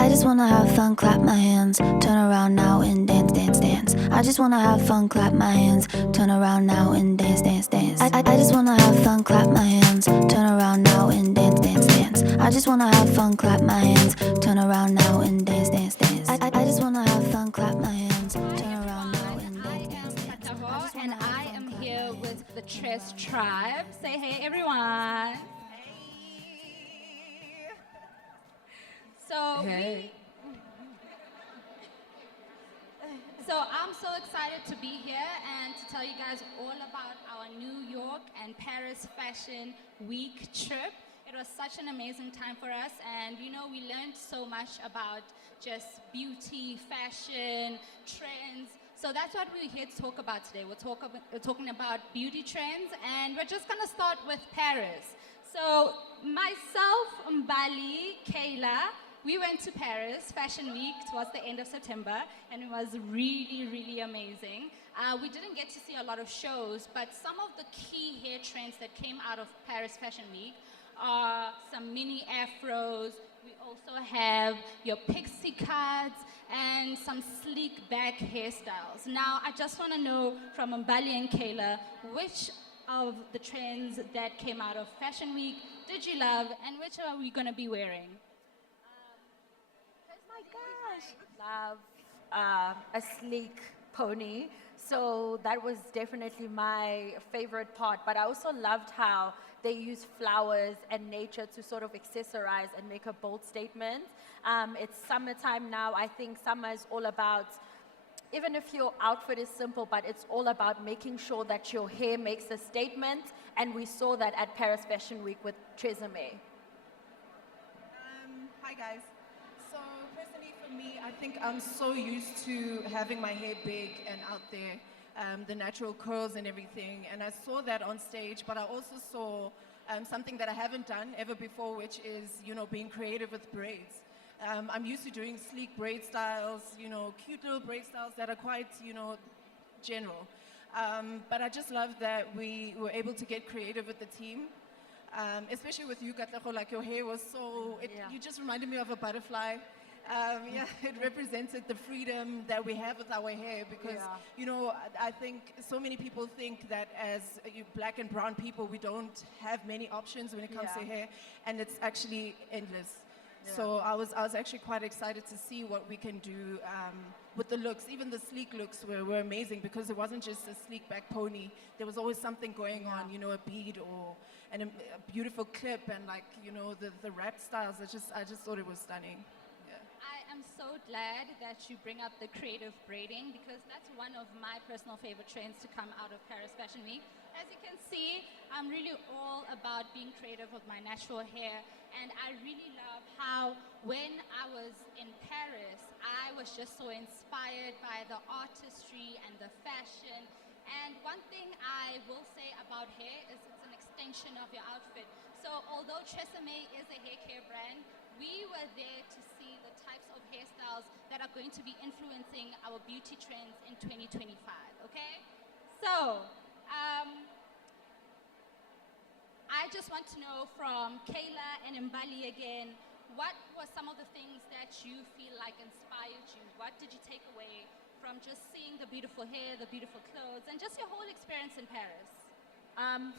I just wanna have fun, clap my hands, turn around now and dance, dance, dance. I just wanna have fun, clap my hands, turn around now and dance, dance, dance. I just wanna have fun, clap my hands, turn around now and dance, dance, dance. I just wanna have fun, clap my hands, turn around now and dance, dance, dance. I just wanna have fun, clap my hands, turn around now and dance, dance, dance. Katlego, and I am here with the Tres tribe. Say hey, everyone. So Hey. so I'm so excited to be here and to tell you guys all about our New York and Paris Fashion Week trip. It was such an amazing time for us, and we learned so much about just beauty, fashion, trends. So that's what we're here to talk about today. We're talking about beauty trends, and we're just gonna start with Paris. So myself, Mbali, Kayla, we went to Paris Fashion Week towards the end of September, and it was really, really amazing. We didn't get to see a lot of shows, but some of the key hair trends that came out of Paris Fashion Week are some mini afros. We also have your pixie cuts and some sleek back hairstyles. Now, I just want to know from Mbali and Kayla, which of the trends that came out of Fashion Week did you love, and which are we going to be wearing? My gosh. Love a sleek pony. So that was definitely my favorite part. But I also loved how they use flowers and nature to sort of accessorize and make a bold statement. It's summertime now. I think summer is all about, even if your outfit is simple, but it's all about making sure that your hair makes a statement. And we saw that at Paris Fashion Week with TRESemmé. Hi guys. So personally for me, I think I'm so used to having my hair big and out there, the natural curls and everything. And I saw that on stage, but I also saw something that I haven't done ever before, which is, being creative with braids. I'm used to doing sleek braid styles, cute little braid styles that are quite, general. But I just love that we were able to get creative with the team. Especially with you, Katlego, like your hair was so, you just reminded me of a butterfly. It represented the freedom that we have with our hair because, I think so many people think that as black and brown people, we don't have many options when it comes to hair, and it's actually endless. Yeah. So I was actually quite excited to see what we can do with the looks. Even the sleek looks were amazing because it wasn't just a sleek back pony. There was always something going on, a bead or a beautiful clip, and like the wrap styles. I just thought it was stunning. I am so glad that you bring up the creative braiding because that's one of my personal favorite trends to come out of Paris Fashion Week. As you can see, I'm really all about being creative with my natural hair, and I really love how when I was in Paris, I was just so inspired by the artistry and the fashion. And one thing I will say about hair is it's an extension of your outfit. So although TRESemmé is a hair care brand, we were there to see the types of hairstyles that are going to be influencing our beauty trends in 2025, okay? So, I just want to know from Kayla and Mbali again, what were some of the things that you feel like inspired you? What did you take away from just seeing the beautiful hair, the beautiful clothes, and just your whole experience in Paris?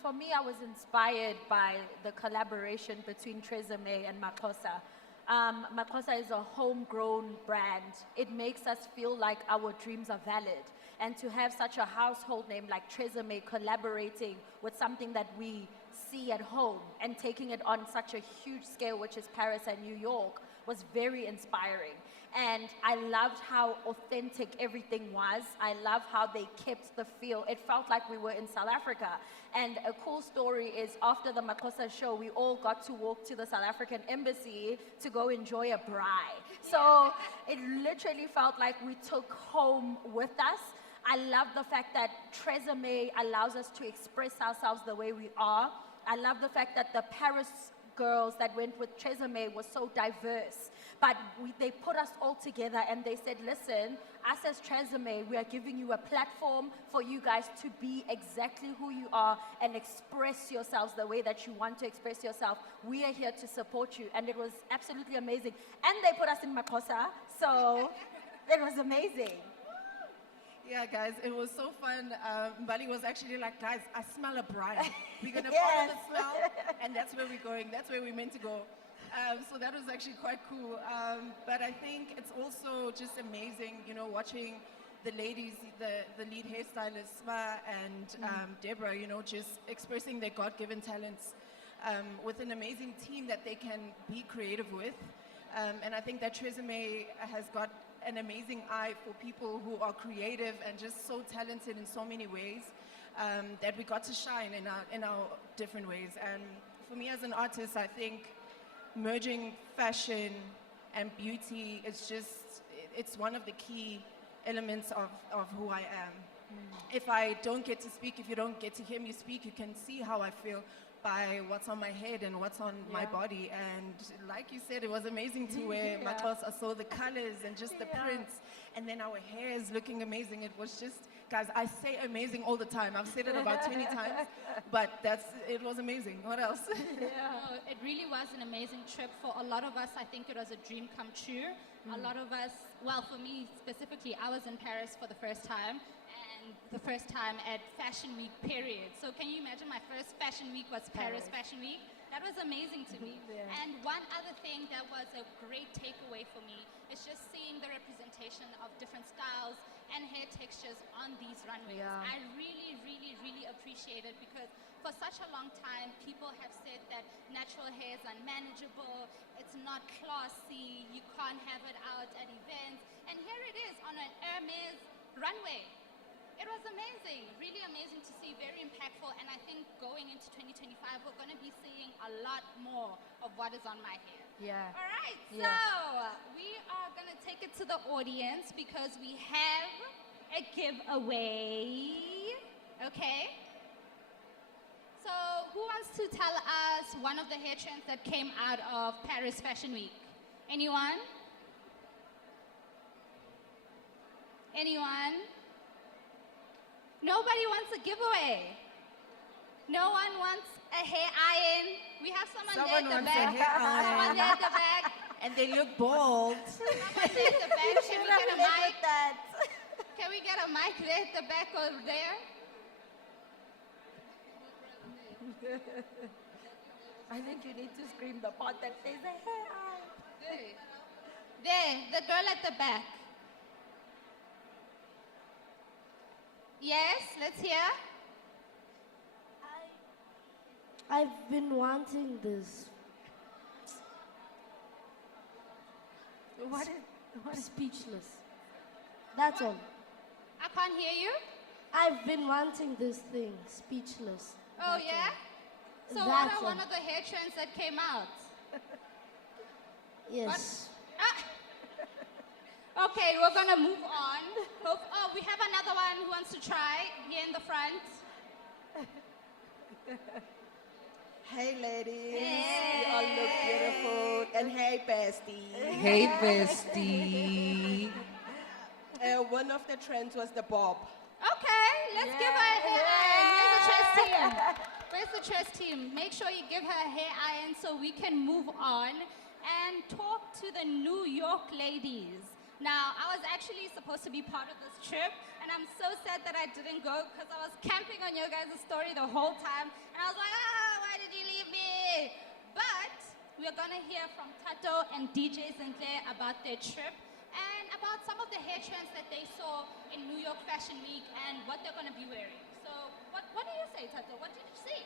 For me, I was inspired by the collaboration between TRESemmé and Mkhize. Mkhize is a homegrown brand. It makes us feel like our dreams are valid. And to have such a household name like TRESemmé collaborating with something that we see at home and taking it on such a huge scale, which is Paris and New York, was very inspiring. And I loved how authentic everything was. I love how they kept the feel. It felt like we were in South Africa. And a cool story is after the Mkhize show, we all got to walk to the South African embassy to go enjoy a braai. So it literally felt like we took home with us. I love the fact that TRESemmé allows us to express ourselves the way we are. I love the fact that the Paris girls that went with TRESemmé were so diverse But they put us all together and they said, listen, us as TRESemmé, we are giving you a platform for you guys to be exactly who you are and express yourselves the way that you want to express yourself. We are here to support you. And it was absolutely amazing. And they put us in Makosa, so it was amazing. Yeah, guys, it was so fun. Mbali was actually like, guys, I smell a bride. We're going to Yes. follow the smell, and that's where we're going. That's where we're meant to go. So that was actually quite cool. But I think it's also just amazing, you know, watching the ladies, the lead hairstylist, Sma and Deborah, you know, just expressing their God-given talents with an amazing team that they can be creative with. And I think that TRESemmé has got an amazing eye for people who are creative and just so talented in so many ways that we got to shine in our different ways. And for me as an artist, I think merging fashion and beauty is just, it's one of the key elements of who I am. If I don't get to speak, if you don't get to hear me speak, you can see how I feel by what's on my head and what's on my body. And like you said, it was amazing to wear my clothes. I saw the colors and just the prints, and then our hair is looking amazing. It was just, guys, I say amazing all the time. I've said it about 20 times, but it was amazing. What else? Oh, it really was an amazing trip for a lot of us. I think it was a dream come true. A lot of us, well, for me specifically, I was in Paris for the first time, and the first time at Fashion Week period. So can you imagine my first Fashion Week was Paris Fashion Week? That was amazing to me. And one other thing that was a great takeaway for me is just seeing the representation of different styles and hair textures on these runways. I really, really, really appreciate it because for such a long time, people have said that natural hair is unmanageable, it's not classy, you can't have it out at events. And here it is on an Hermes runway. It was amazing, really amazing to see, very impactful. And I think going into 2025, we're going to be seeing a lot more of what is on my hair. Yeah. All right, so we are going to take it to the audience because we have a giveaway. Okay? So who wants to tell us one of the hair trends that came out of Paris Fashion Week? Anyone? Anyone? Nobody wants a giveaway. No one wants a hair iron. We have someone there at the wants back. a hair Someone iron. there at the back. And they look bald. Someone there at the back. Should we get a mic? Can we get a mic there at the back or there? I think you need to scream the part that says a hair iron. There, the girl at the back. Yes, let's hear. I've been wanting this. What is Speechless. That's all. I can't hear you. I've been wanting this thing. Speechless. Oh, That's yeah? all. So what That's are one all. of the hair trends that came out? Yes. Okay, we're gonna move on. Oh, we have another one who wants to try here in the front. Hey ladies, Hey. you all look beautiful. And hey bestie. Hey, bestie. One of the trends was the bob. Okay, let's give her a hair iron. Where's the Tress team? Where's the Tress team? Make sure you give her a hair iron so we can move on and talk to the New York ladies. Now, I was actually supposed to be part of this trip, and I'm so sad that I didn't go because I was camping on your guys' story the whole time, and I was like, why did you leave me? But we're gonna hear from Thato and DJ Zinhle about their trip and about some of the hair trends that they saw in New York Fashion Week and what they're gonna be wearing. So, what do you say, Thato? What did you see?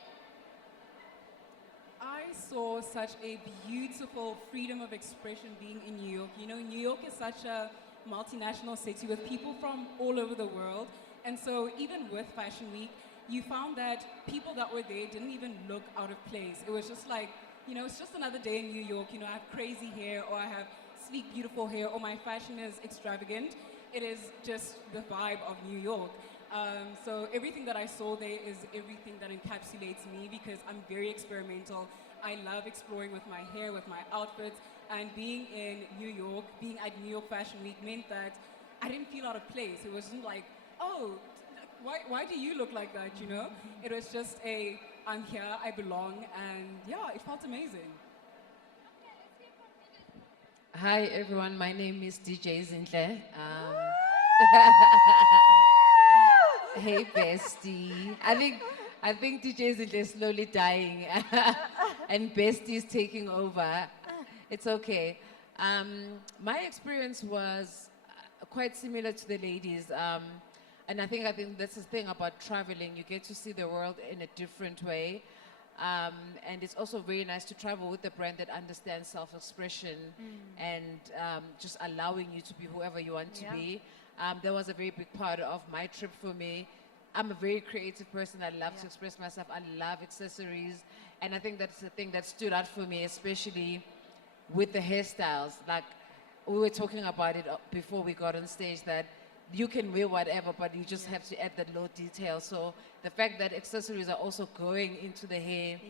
I saw such a beautiful freedom of expression being in New York. You know, New York is such a multinational city with people from all over the world. And so even with Fashion Week, you found that people that were there didn't even look out of place. It was just like, you know, it's just another day in New York. You know, I have crazy hair, or I have sleek, beautiful hair, or my fashion is extravagant. It is just the vibe of New York. So everything that I saw there is everything that encapsulates me because I'm very experimental. I love exploring with my hair, with my outfits. And being in New York, being at New York Fashion Week meant that I didn't feel out of place. It wasn't like, oh, why do you look like that, you know? It was just I'm here, I belong, and yeah, it felt amazing. Hi everyone, my name is DJ Zinhle. Hey bestie. I think DJ Zinhle is slowly dying and bestie is taking over. It's okay. My experience was quite similar to the ladies. And I think that's the thing about traveling. You get to see the world in a different way. And it's also very nice to travel with a brand that understands self-expression and just allowing you to be whoever you want to be. That was a very big part of my trip for me. I'm a very creative person. I love to express myself. I love accessories. And I think that's the thing that stood out for me, especially with the hairstyles. Like, we were talking about it before we got on stage, that you can wear whatever, but you just have to add that little detail. So the fact that accessories are also going into the hair,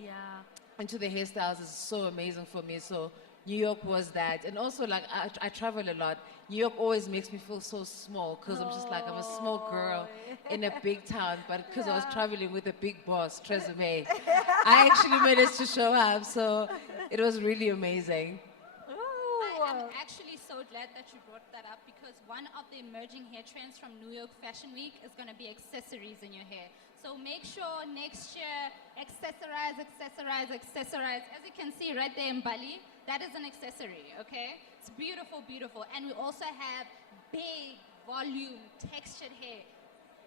into the hairstyles is so amazing for me. So New York was that. And also, like, I travel a lot. New York always makes me feel so small because I'm just like, I'm a small girl in a big town, but because I was traveling with a big boss, TRESemmé, I actually managed to show up. So it was really amazing. I'm actually so glad that you brought that up, because one of the emerging hair trends from New York Fashion Week is going to be accessories in your hair. So make sure next year, accessorize. As you can see right there in Mbali, that is an accessory, okay? It's beautiful, beautiful. And we also have big volume textured hair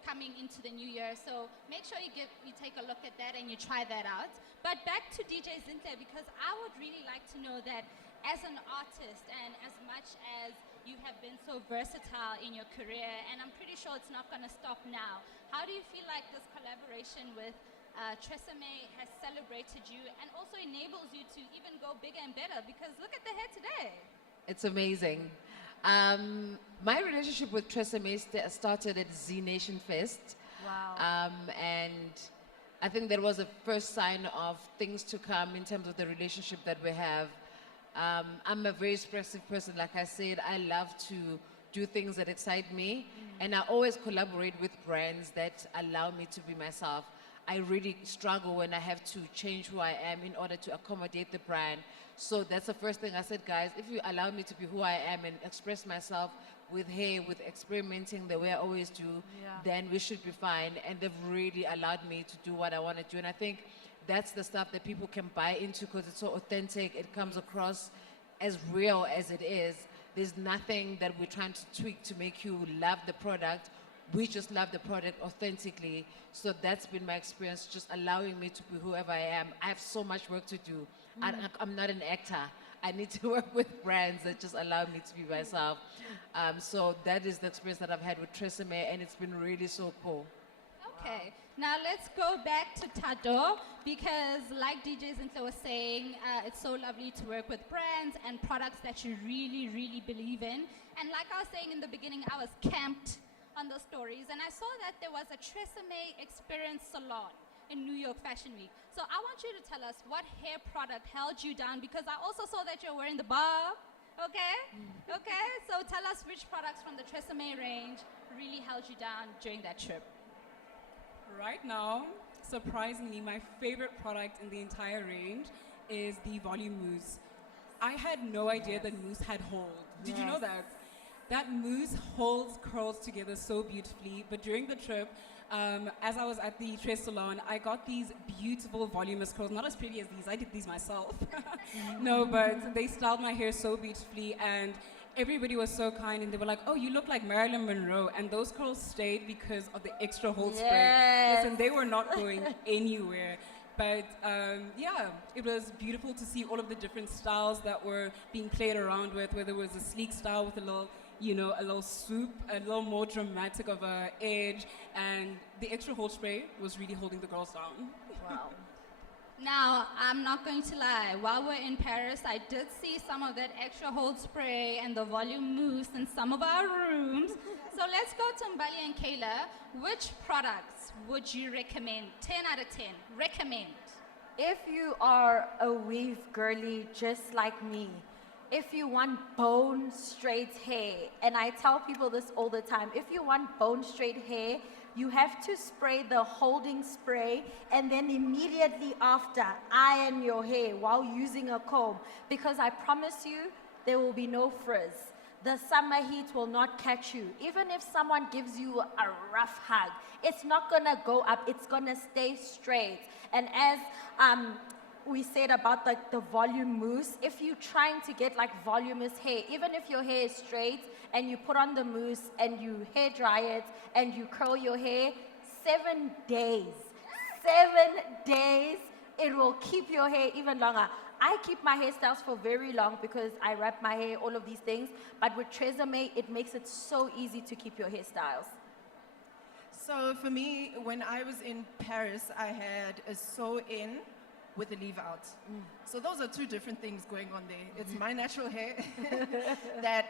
coming into the new year. So make sure you take a look at that and you try that out. But back to DJ Zinhle, because I would really like to know that as an artist, and as much as you have been so versatile in your career, and I'm pretty sure it's not going to stop now, how do you feel like this collaboration with TRESemmé has celebrated you and also enables you to even go bigger and better? Because look at the hair today. It's amazing. My relationship with TRESemmé started at Z Nation Fest. Wow. And I think that was the first sign of things to come in terms of the relationship that we have. I'm a very expressive person. Like I said, I love to do things that excite me. And I always collaborate with brands that allow me to be myself. I really struggle when I have to change who I am in order to accommodate the brand. So that's the first thing I said, guys, if you allow me to be who I am and express myself with hair, with experimenting the way I always do, then we should be fine. And they've really allowed me to do what I want to do. And I think that's the stuff that people can buy into because it's so authentic. It comes across as real as it is. There's nothing that we're trying to tweak to make you love the product. We just love the product authentically. So that's been my experience, just allowing me to be whoever I am. I have so much work to do. I'm not an actor. I need to work with brands that just allow me to be myself. So that is the experience that I've had with TRESemmé, and it's been really so cool. Okay, now let's go back to Thato, because like DJ Zinhle was saying, it's so lovely to work with brands and products that you really, really believe in. And like I was saying in the beginning, I was camped on the stories, and I saw that there was a TRESemmé Experience Salon in New York Fashion Week. So I want you to tell us what hair product held you down, because I also saw that you're wearing the bob, okay? Okay, so tell us which products from the TRESemmé range really held you down during that trip. Right now, surprisingly, my favorite product in the entire range is the Volume Mousse. I had no idea that mousse had hold. Did you know that? That mousse holds curls together so beautifully. But during the trip, as I was at the Tres Salon, I got these beautiful voluminous curls. Not as pretty as these. I did these myself. No, but they styled my hair so beautifully, and everybody was so kind, and they were like, oh, you look like Marilyn Monroe. And those curls stayed because of the extra hold spray. Listen, they were not going anywhere. But yeah, it was beautiful to see all of the different styles that were being played around with, whether it was a sleek style with a little, you know, a little swoop, a little more dramatic of a edge, and the extra hold spray was really holding the girls down. Wow. Now, I'm not going to lie. While we're in Paris, I did see some of that extra hold spray and the volume mousse in some of our rooms. So let's go to Mbali and Kayla. Which products would you recommend? 10 out of 10. Recommend. If you are a weave girly just like me, if you want bone straight hair, and I tell people this all the time, if you want bone straight hair, you have to spray the holding spray and then immediately after iron your hair while using a comb, because I promise you there will be no frizz. The summer heat will not catch you. Even if someone gives you a rough hug, it's not gonna go up, it's gonna stay straight. And as we said about the volume mousse, if you're trying to get like voluminous hair, even if your hair is straight and you put on the mousse and you hair dry it and you curl your hair, 7 days, it will keep your hair even longer. I keep my hairstyles for very long because I wrap my hair, all of these things. But with TRESemmé, it makes it so easy to keep your hairstyles. So for me, when I was in Paris, I had a sew-in with a leave-out. So those are two different things going on there. It's my natural hair,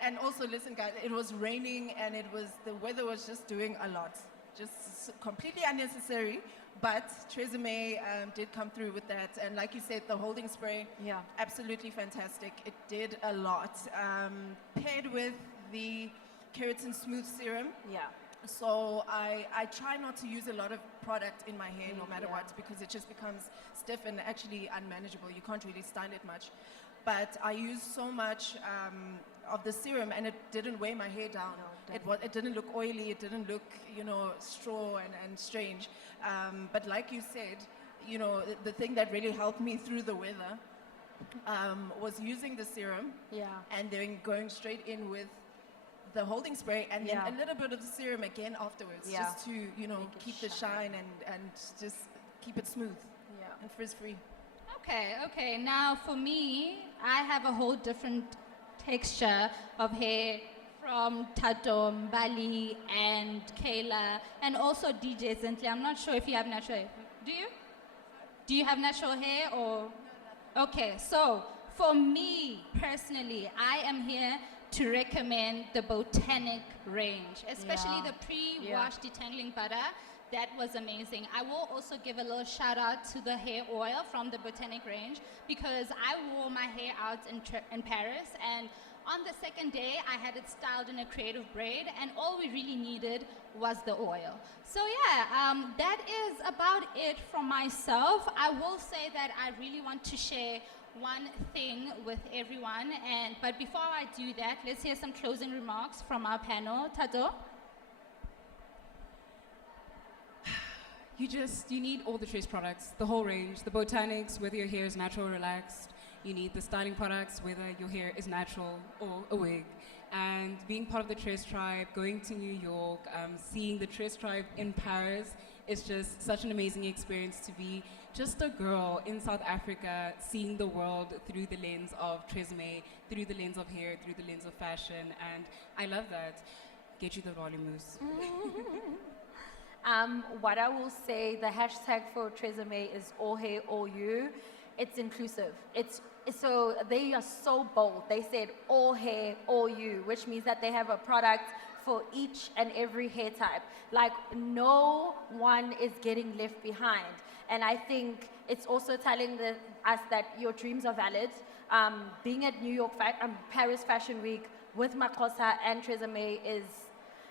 and also listen guys, it was raining and the weather was just doing a lot. Just completely unnecessary. But TRESemmé did come through with that, and like you said, the holding spray, absolutely fantastic. It did a lot. Paired with the keratin smooth serum. So I try not to use a lot of product in my hair, no matter what, because it just becomes stiff and actually unmanageable. You can't really style it much. But I used so much of the serum, and it didn't weigh my hair down. It didn't look oily. It didn't look, straw and strange. But like you said, the thing that really helped me through the weather was using the serum, and then going straight in with the holding spray, and then a little bit of the serum again afterwards, just to keep the shine and just keep it smooth and frizz-free. Okay. Now for me, I have a whole different texture of hair from Thato, Mbali, and Kayla, and also DJ Zinhle. I'm not sure if you have natural hair. Do you? Do you have natural hair or? Okay, so for me personally, I am here to recommend the Botanic range, especially the pre-wash detangling butter. That was amazing. I will also give a little shout out to the hair oil from the Botanic range, because I wore my hair out in Paris, and on the second day I had it styled in a creative braid, and all we really needed was the oil. So that is about it from myself. I will say that I really want to share one thing with everyone, but before I do that, let's hear some closing remarks from our panel. Thato? You need all the Tres products, the whole range, the botanics, whether your hair is natural or relaxed. You need the styling products, whether your hair is natural or a wig. And being part of the Tres tribe, going to New York, seeing the Tres tribe in Paris, it's just such an amazing experience to be just a girl in South Africa, seeing the world through the lens of TRESemmé, through the lens of hair, through the lens of fashion, and I love that. Get you the volume mousse. What I will say, the hashtag for TRESemmé is all hair, all you. It's inclusive. So they are so bold. They said all hair, all you, which means that they have a product for each and every hair type. Like, no one is getting left behind. And I think it's also telling us that your dreams are valid. Being at Paris Fashion Week with Makhosa and TRESemmé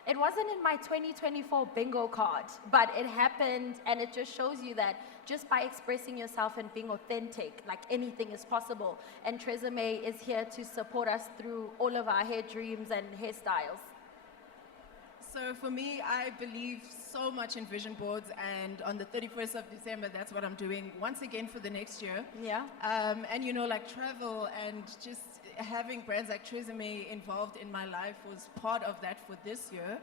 it wasn't in my 2024 bingo card, but it happened, and it just shows you that just by expressing yourself and being authentic, like, anything is possible. And TRESemmé is here to support us through all of our hair dreams and hairstyles. So for me, I believe so much in vision boards, and on the 31st of December, that's what I'm doing once again for the next year. And like travel and just having brands like TRESemmé involved in my life was part of that for this year.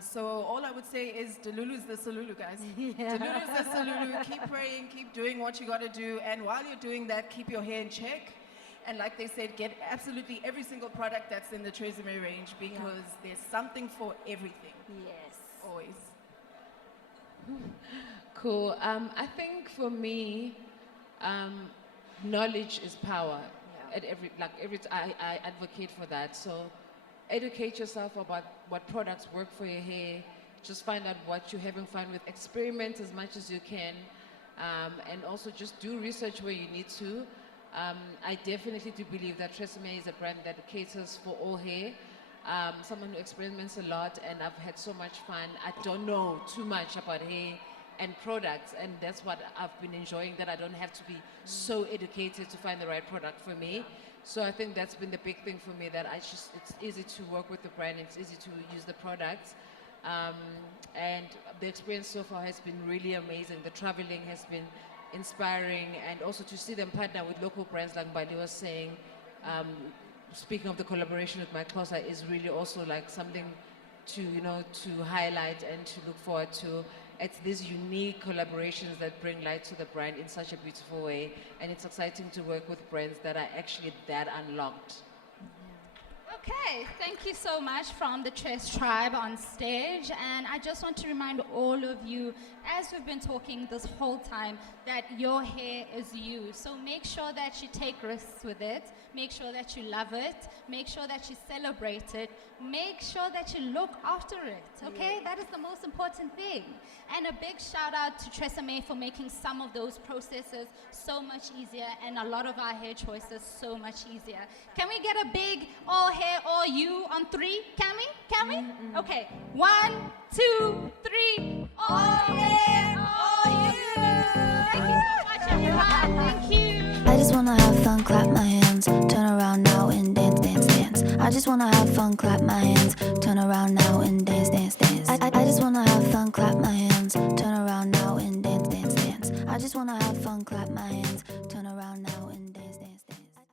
So all I would say is Delulu's the Salulu, guys. Delulu's the Salulu. Keep praying, keep doing what you got to do, and while you're doing that, keep your hair in check. And like they said, get absolutely every single product that's in the TRESemmé range, because there's something for everything. Yes. Always. Cool. I think for me, knowledge is power. At I advocate for that. So educate yourself about what products work for your hair. Just find out what you're having fun with. Experiment as much as you can. And also just do research where you need to. I definitely do believe that TRESemmé is a brand that caters for all hair. Someone who experiments a lot, and I've had so much fun. I don't know too much about hair and products, and that's what I've been enjoying, that I don't have to be so educated to find the right product for me. So I think that's been the big thing for me, that it's easy to work with the brand, it's easy to use the products. And the experience so far has been really amazing. The traveling has been inspiring, and also to see them partner with local brands like Mbali was saying. Speaking of the collaboration with Mkhize is really also like something to, to highlight and to look forward to. It's these unique collaborations that bring light to the brand in such a beautiful way, and it's exciting to work with brands that are actually that unlocked. Okay, thank you so much from the Tres Tribe on stage. And I just want to remind all of you, as we've been talking this whole time, that your hair is you. So make sure that you take risks with it. Make sure that you love it. Make sure that you celebrate it. Make sure that you look after it, okay? That is the most important thing. And a big shout out to TRESemmé for making some of those processes so much easier, and a lot of our hair choices so much easier. Can we get a big all hair, all you on 3? Can we? Can we? Okay, 1, 2, 3. All hair, all you. Thank you so much, everyone. Thank you. I just wanna have fun, clap my hands, turn around now and dance, dance, dance. I just wanna have fun, clap my hands, turn around now and dance, dance, dance. I just wanna have fun, clap my hands, turn around now and dance, dance, dance. I just wanna have fun, clap my hands, turn